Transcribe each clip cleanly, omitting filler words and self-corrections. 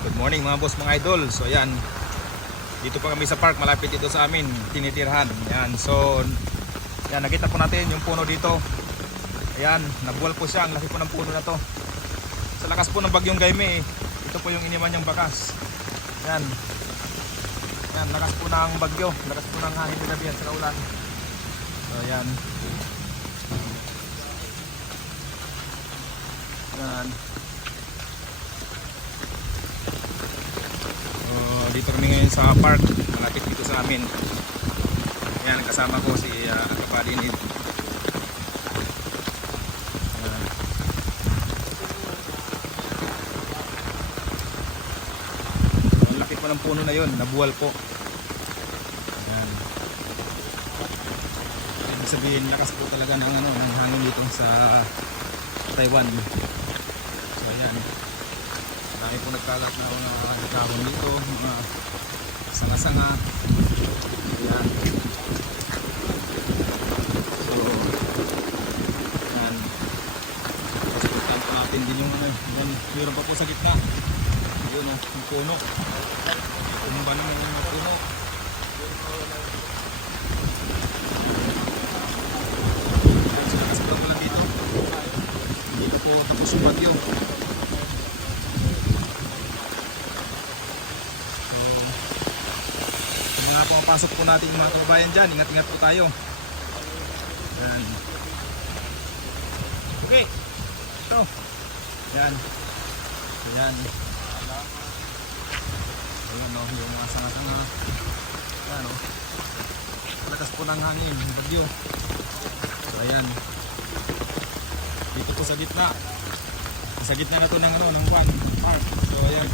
Good morning mga boss, mga idol. So ayan, dito pa kami sa park, malapit dito sa amin, tinitirhan. Ayan, so ayan, nakita po natin yung puno dito. Ayan, nabuwal po siya, ang laki po ng puno na to. Sa lakas po ng bagyong Jaime, ito po yung iniwan niyang bakas. Ayan, ayan, lakas po ng bagyo, lakas po ng hangin nila diyan sa kaulan. So ayan, ayan. Dito kami ngayon sa park, malapit dito sa amin. Ayan, kasama ko si Kapalinid. Ang laki pa ng puno na yun, nabuwal po. Ayan. Ibig sabihin, lakas po talaga ng, ng hangin dito sa Taiwan. So ayan, marami po nagkalat na mga kahon dito, mga sanga-sanga. Ayan. So, ayan. Pasukan po natin din yung meron pa po sa gitna. Yun o, yung puno. Tumba naman yung mga puno. Ayan, sila kasabag mo lang dito. Hindi pa po tapos yung bagyo. Mga pumapasok po natin yung mga kababayan dyan, ingat-ingat po tayo. Yan. Okay, ito yan, yan, ayan o, yung mga sanga-sanga. Yan o, lakas po ng hangin, bagyo. So ayan, dito po sa gitna na to ng ng buwan park. So ayan,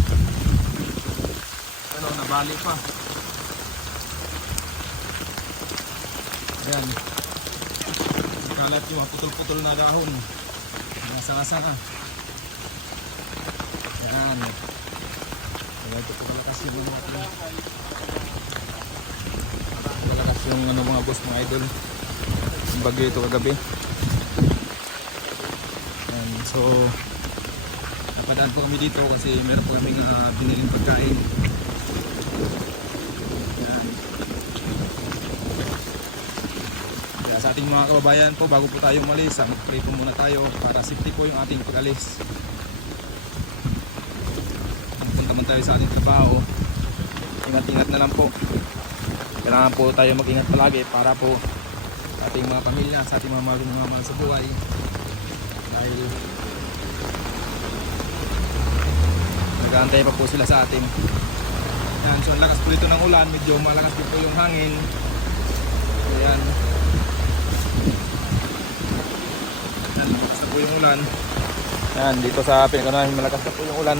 nabali pa. Ayan, kalat yung putol-putol na dahon, mga sanga-sanga. Ayan, ito po malakas yung malakas yung mga boss, mga idol, yung bagyo ito kagabi. Ayan, so napadaan po kami dito kasi meron po kami biniling pagkain. Sa ating mga kababayan po, bago po tayo umalis, pray po muna tayo para safety po yung ating pag-alis. Punta man tayo sa ating trabaho, ingat-ingat na lang po. Kailangan po tayo mag-ingat palagi para po sa ating mga pamilya, sa ating mga mahal sa buhay. Dahil nag-aantay pa po sila sa atin. Yan, so ang lakas po dito ng ulan, medyo malakas din po yung hangin. Ayan. Yan, malakas na po yung ulan. Yan, dito sa Pinaganahin, malakas na po yung ulan.